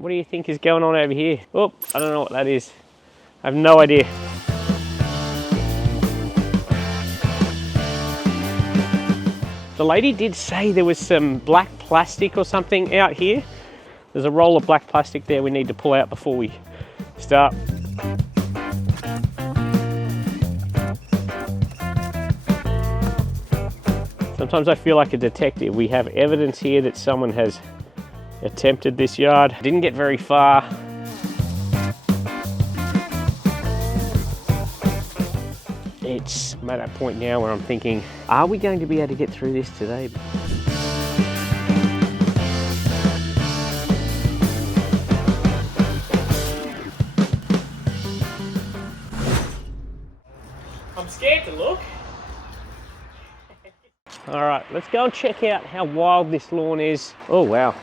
What do you think is going on over here? Oh, I don't know what that is. I have no idea. The lady did say there was some black plastic or something out here. There's a roll of black plastic there we need to pull out before we start. Sometimes I feel like a detective. We have evidence here that someone has attempted this yard. Didn't get very far. I'm at that point now where I'm thinking, are we going to be able to get through this today? I'm scared to look. All right, let's go and check out how wild this lawn is. Oh, wow.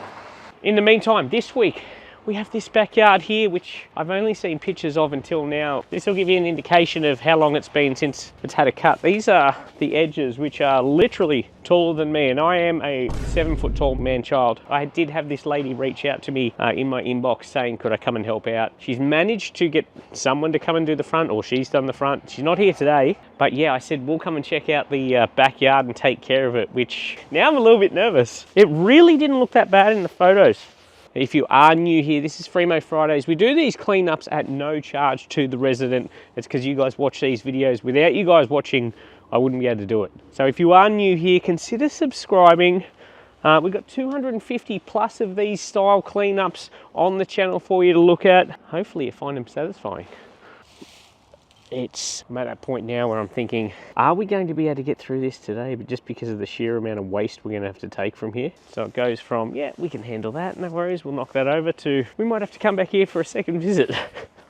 In the meantime, this week, we have this backyard here, which I've only seen pictures of until now. This will give you an indication of how long it's been since it's had a cut. These are the edges, which are literally taller than me, and I am a 7-foot tall man-child. I did have this lady reach out to me in my inbox saying, could I come and help out? She's managed to get someone to come and do the front, or she's done the front. She's not here today, but yeah, I said, we'll come and check out the backyard and take care of it, which now I'm a little bit nervous. It really didn't look that bad in the photos. If you are new here, this is Fremo Fridays. We do these cleanups at no charge to the resident. It's because you guys watch these videos. Without you guys watching, I wouldn't be able to do it. So if you are new here, consider subscribing. We've got 250 plus of these style cleanups on the channel for you to look at. Hopefully you find them satisfying. I'm at that point now where I'm thinking, are we going to be able to get through this today? But just because of the sheer amount of waste we're going to have to take from here. So it goes from, yeah, we can handle that, no worries, we'll knock that over, to we might have to come back here for a second visit.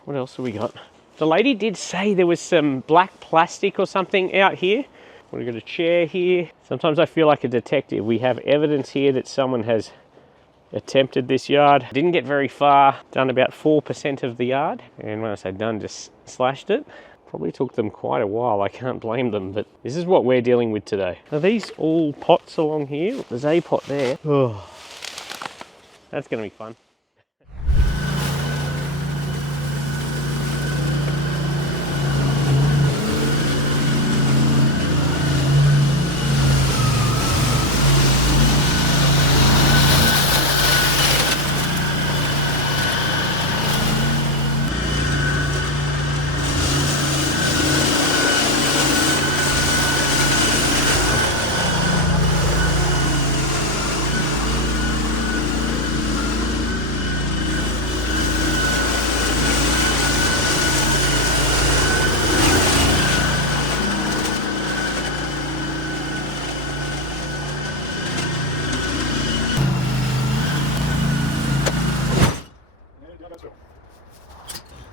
What else have we got? The lady did say there was some black plastic or something out here. We've got a chair here. Sometimes I feel like a detective. We have evidence here that someone has attempted this yard. Didn't get very far, done about 4% of the yard. And when I say done, just slashed it. Probably took them quite a while, I can't blame them, but this is what we're dealing with today. Are these all pots along here? There's a pot there. Oh, that's gonna be fun.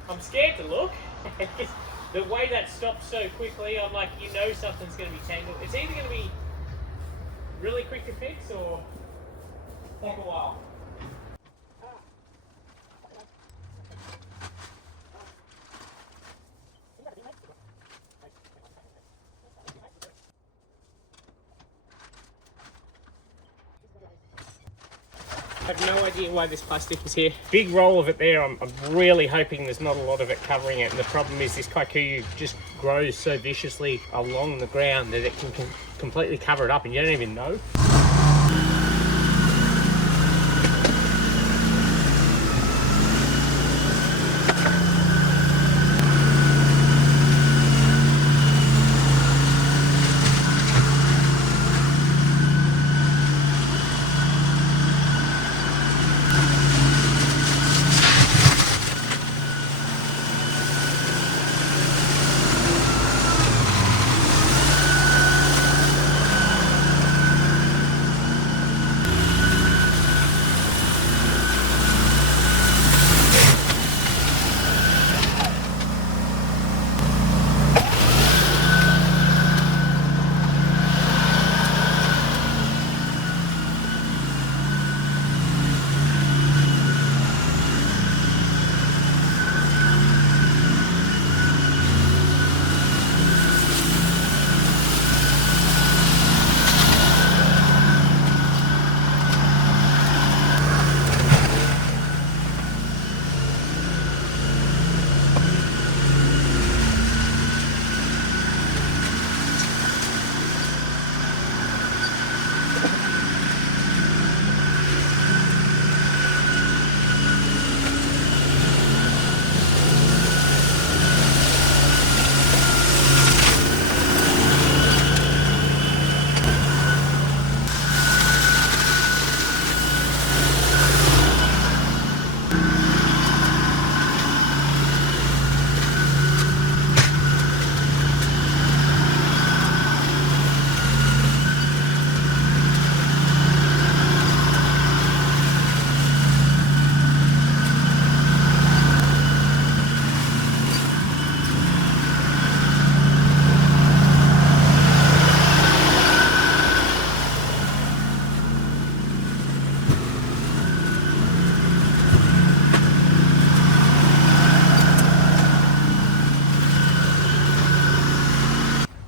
I'm scared to look. The way that stops so quickly, I'm like, you know something's going to be tangled. It's either going to be really quick to fix or take a while. I have no idea why this plastic is here. Big roll of it there. I'm really hoping there's not a lot of it covering it. And the problem is this kikuyu just grows so viciously along the ground that it can completely cover it up and you don't even know.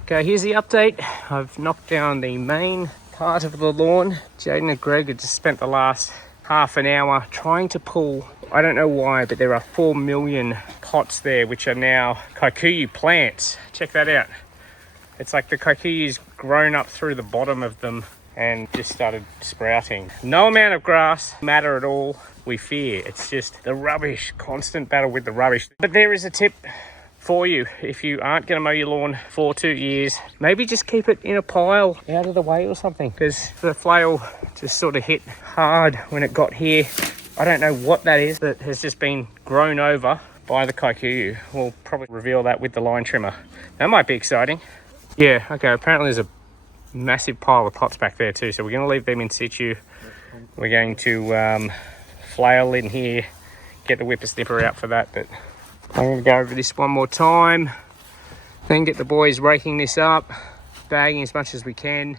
Okay, here's the update. I've knocked down the main part of the lawn. Jaden and Greg have just spent the last half an hour trying to pull, I don't know why, but there are 4 million pots there which are now kikuyu plants. Check that out. It's like the kikuyu's grown up through the bottom of them and just started sprouting. No amount of grass matter at all, we fear. It's just the rubbish, constant battle with the rubbish. But there is a tip for you. If you aren't going to mow your lawn for 2 years, maybe just keep it in a pile out of the way or something, because the flail just sort of hit hard when it got here. I don't know what that is that has just been grown over by the kikuyu. We'll probably reveal that with the line trimmer. That might be exciting. Yeah, okay, apparently there's a massive pile of pots back there too, so we're going to leave them in situ. We're going to flail in here, get the whippersnipper out for that, but I'm going to go over this one more time, then get the boys raking this up, bagging as much as we can.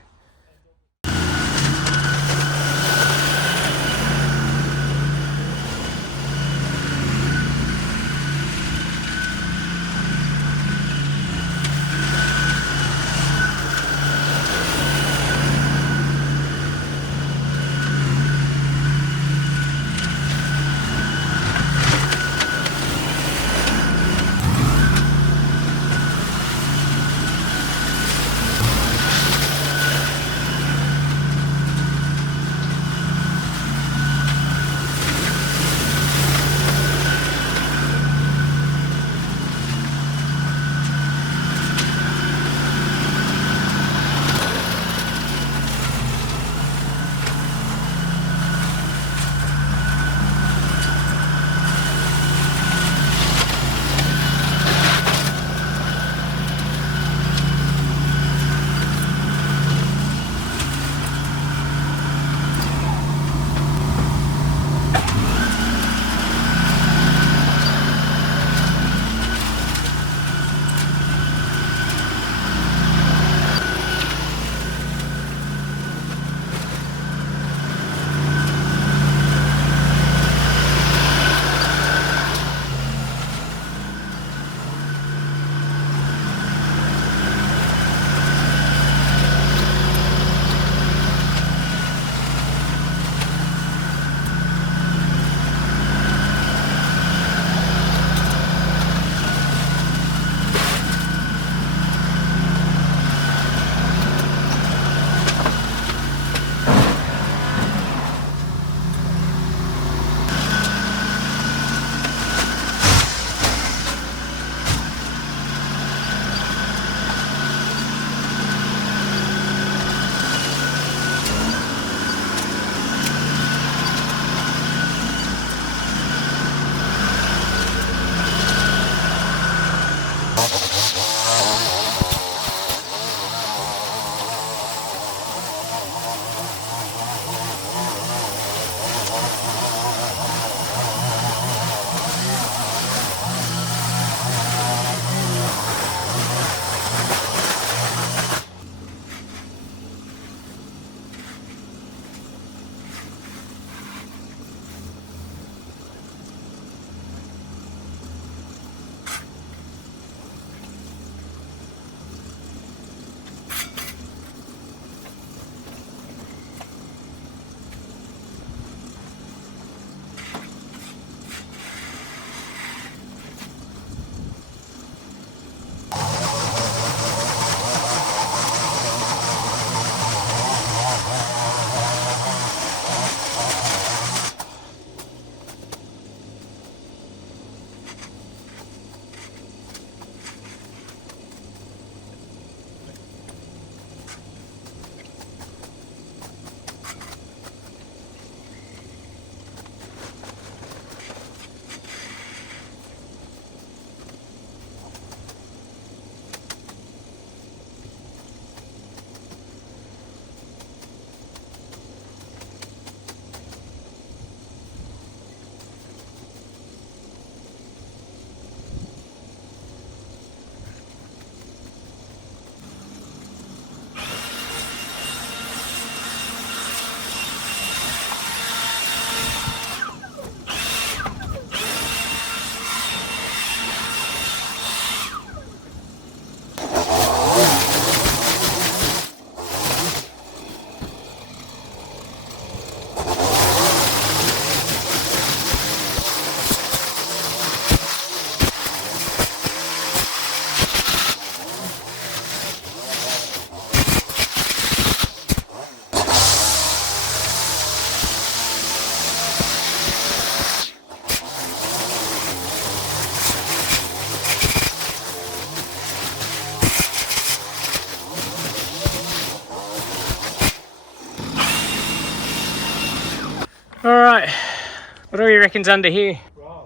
What do we reckon's under here?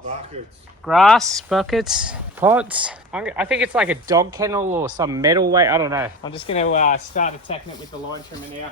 Buckets. Grass, buckets, pots. I think it's like a dog kennel or some metal weight. I don't know. I'm just going to start attacking it with the line trimmer now.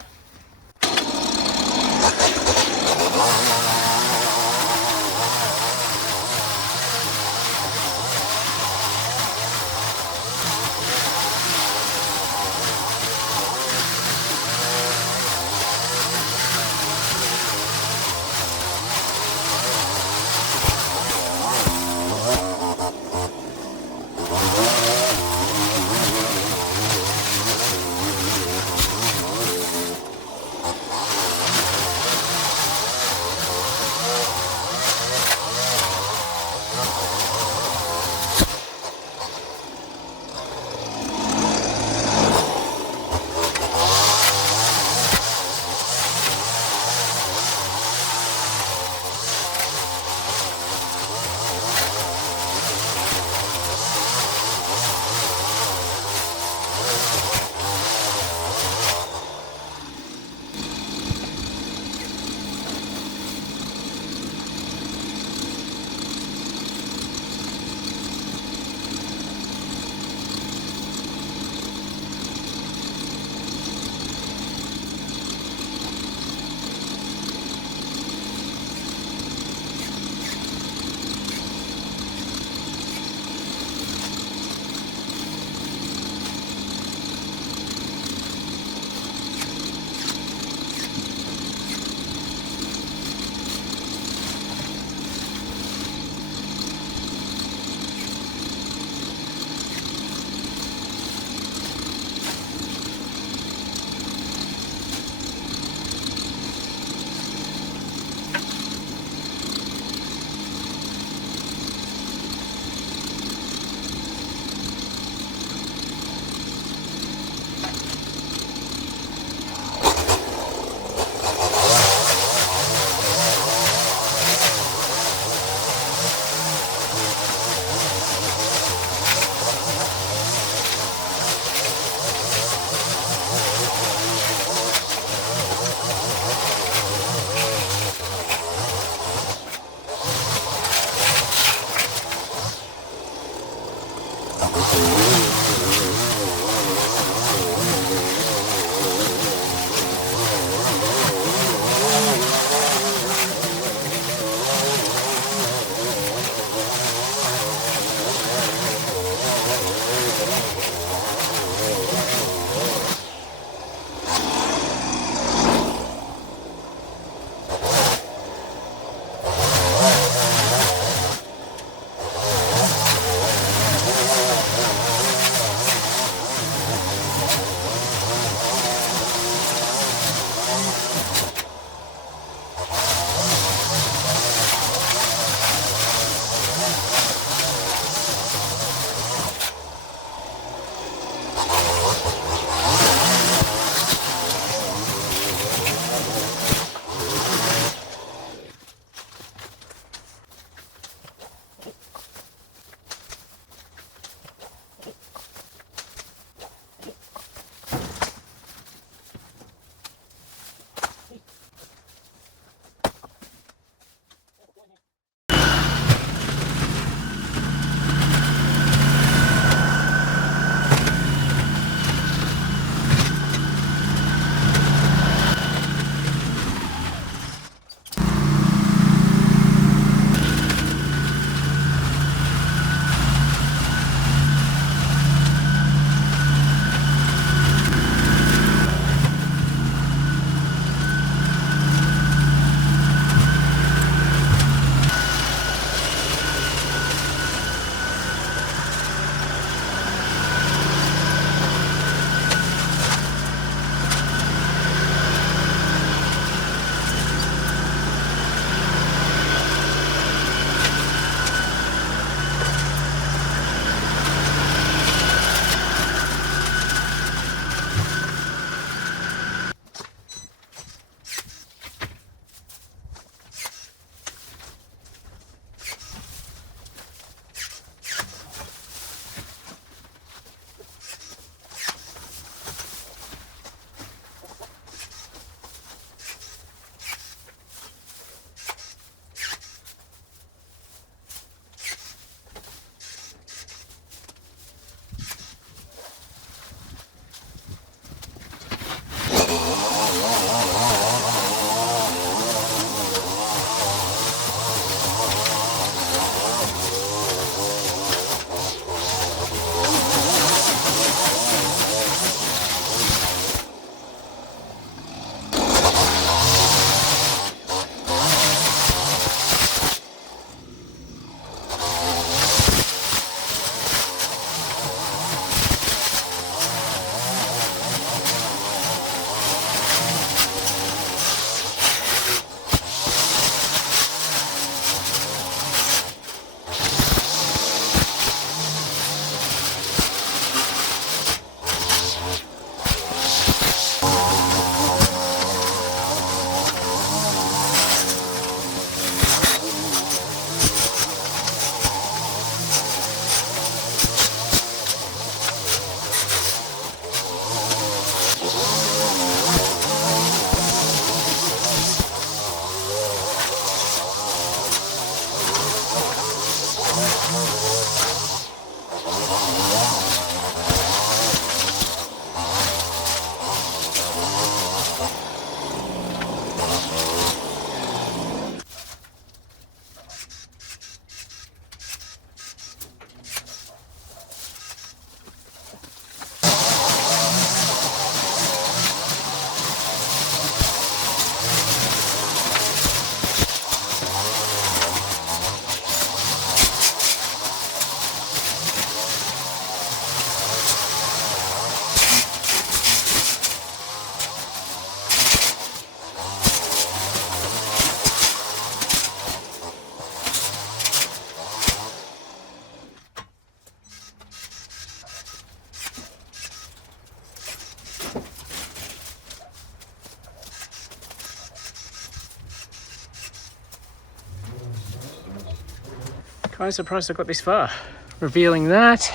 Kind of surprised I got this far. Revealing that.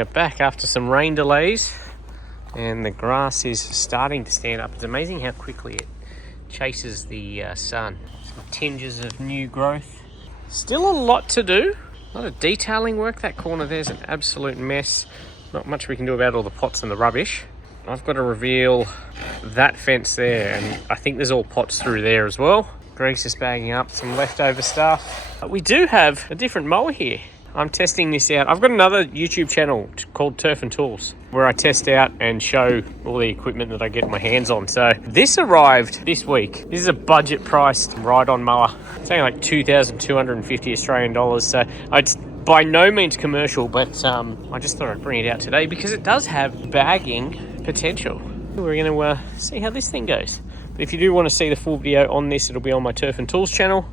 We are back after some rain delays, and the grass is starting to stand up. It's amazing how quickly it chases the sun. Some tinges of new growth. Still a lot to do. A lot of detailing work. That corner there's an absolute mess. Not much we can do about all the pots and the rubbish. I've got to reveal that fence there, and I think there's all pots through there as well. Greg's just bagging up some leftover stuff. But we do have a different mower here. I'm testing this out. I've got another YouTube channel called Turf and Tools where I test out and show all the equipment that I get my hands on. So this arrived this week. This is a budget priced ride-on mower. It's only like 2,250 Australian dollars. So it's by no means commercial, but I just thought I'd bring it out today because it does have bagging potential. We're going to see how this thing goes. But if you do want to see the full video on this, it'll be on my Turf and Tools channel.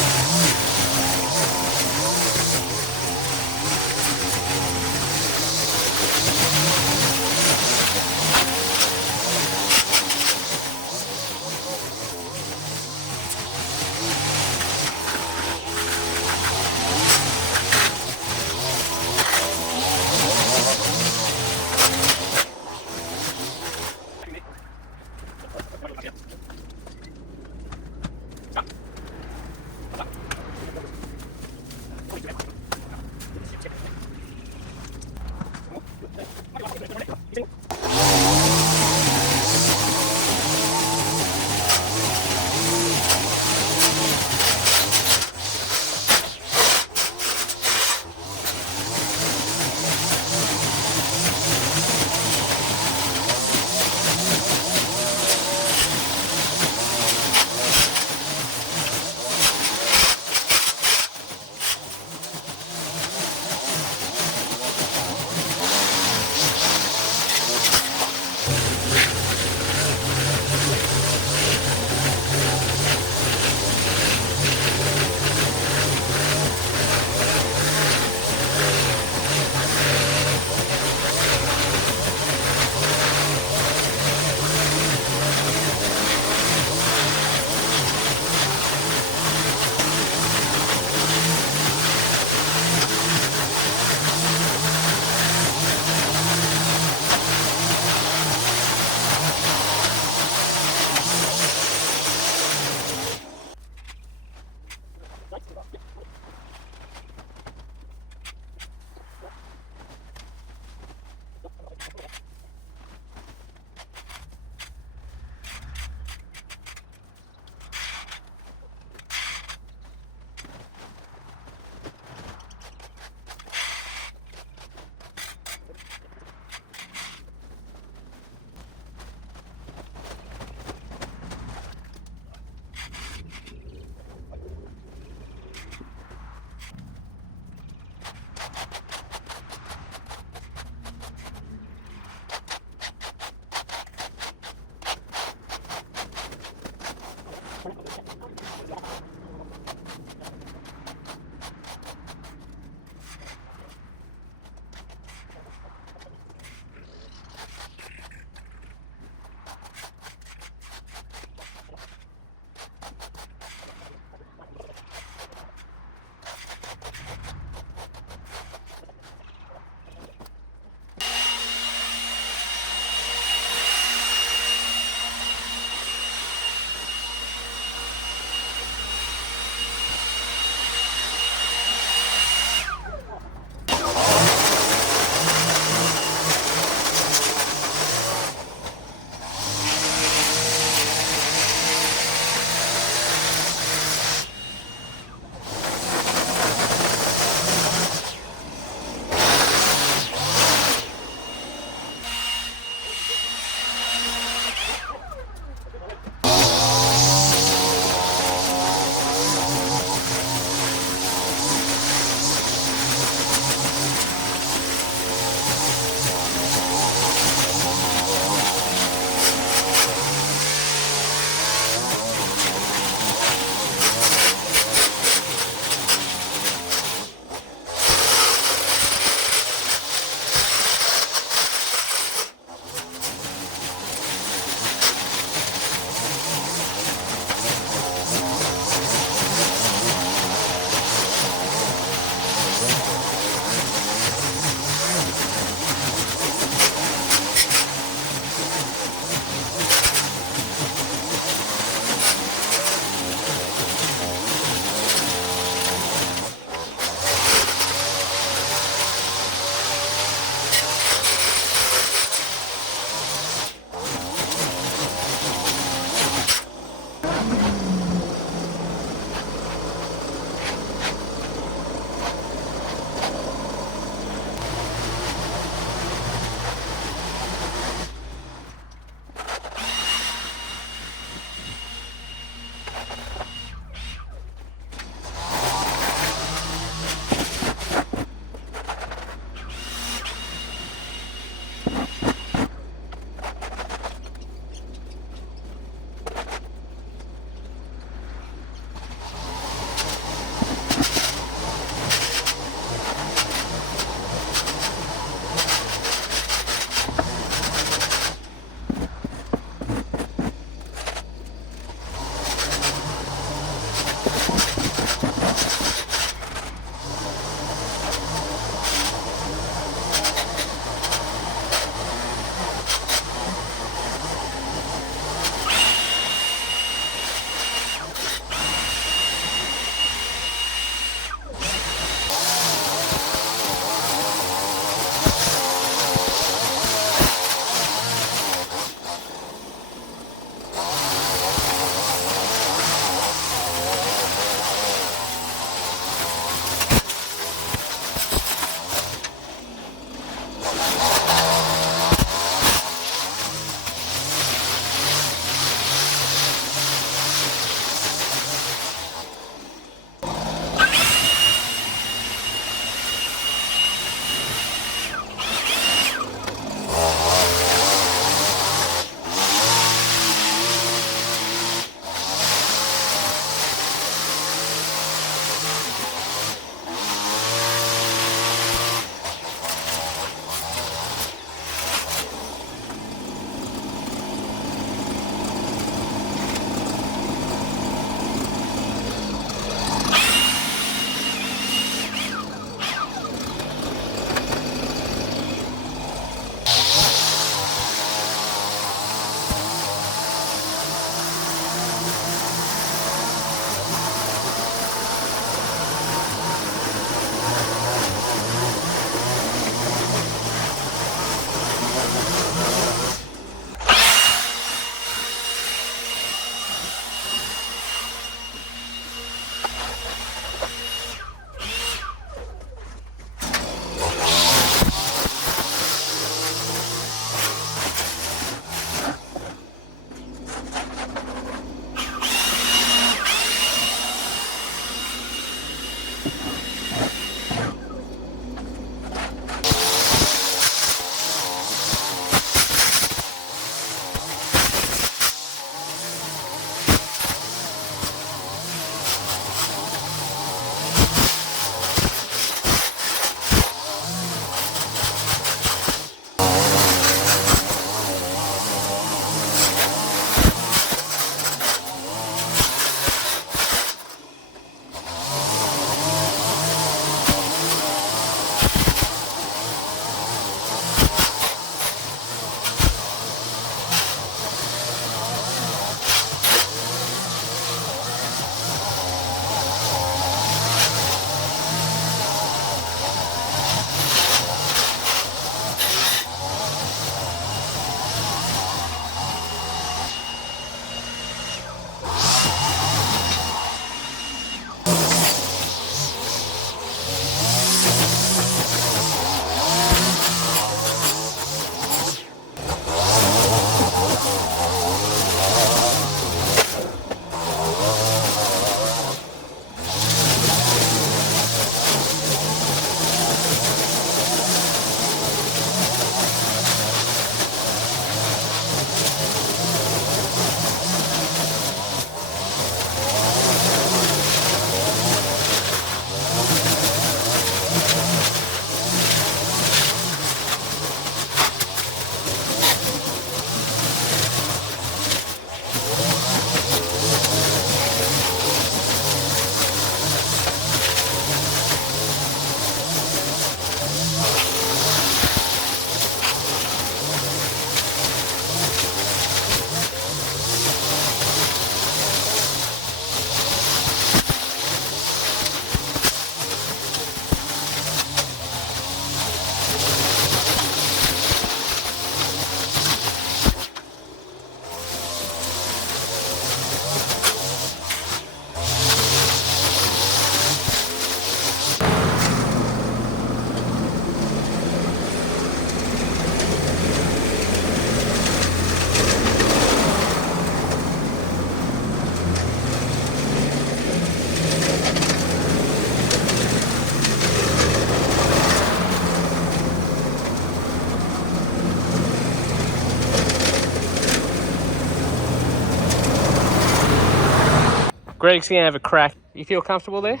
Greg's gonna have a crack. You feel comfortable there?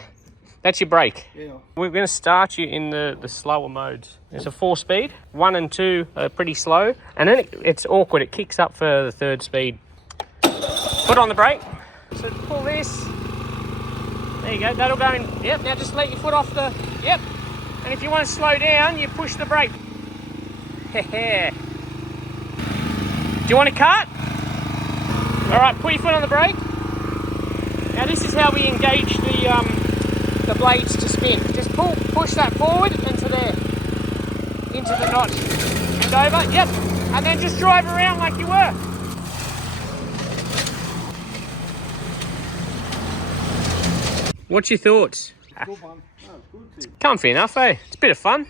That's your brake. Yeah. We're going to start you in the slower modes. It's a 4-speed. 1 and 2 are pretty slow. And then it's awkward. It kicks up for the 3rd speed. Foot on the brake. So pull this. There you go. That'll go in. Yep. Now just let your foot off the... Yep. And if you want to slow down, you push the brake. Do you want to cut? All right. Put your foot on the brake. Now this is how we engage the blades to spin. Just push that forward into there, into the knot, and over. Yep, and then just drive around like you were. What's your thoughts? Good one. No, good. Comfy enough, eh? It's a bit of fun.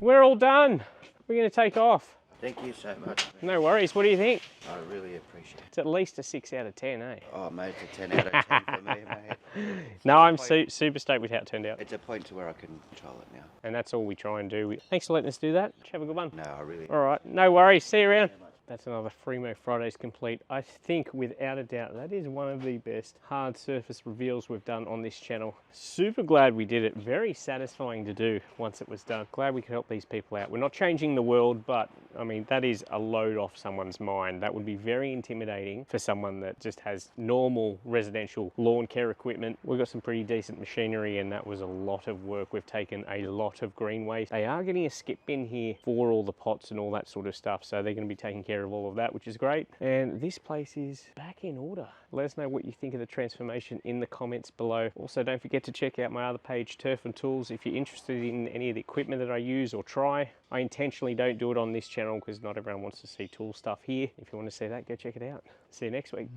We're all done. We're going to take off. Thank you so much. No worries. What do you think? I really appreciate it. It's at least a 6 out of 10, eh? Oh, mate, it's a 10 out of 10 for me, mate. No, I'm super stoked with how it turned out. It's a point to where I can control it now. And that's all we try and do. Thanks for letting us do that. Have a good one. No, I really... All right, no worries. See you around. That's another Fremo Fridays complete. I think without a doubt that is one of the best hard surface reveals we've done on this channel. Super glad we did it. Very satisfying to do once it was done. Glad we could help these people out. We're not changing the world, but I mean, that is a load off someone's mind. That would be very intimidating for someone that just has normal residential lawn care equipment. We've got some pretty decent machinery, and that was a lot of work. We've taken a lot of green waste. They are getting a skip bin here for all the pots and all that sort of stuff, so they're going to be taking care of all of that, which is great. And this place is back in order. Let us know what you think of the transformation in the comments below. Also, don't forget to check out my other page, Turf and Tools, if you're interested in any of the equipment that I use or try. I intentionally don't do it on this channel because not everyone wants to see tool stuff here. If you want to see that, go check it out. See you next week.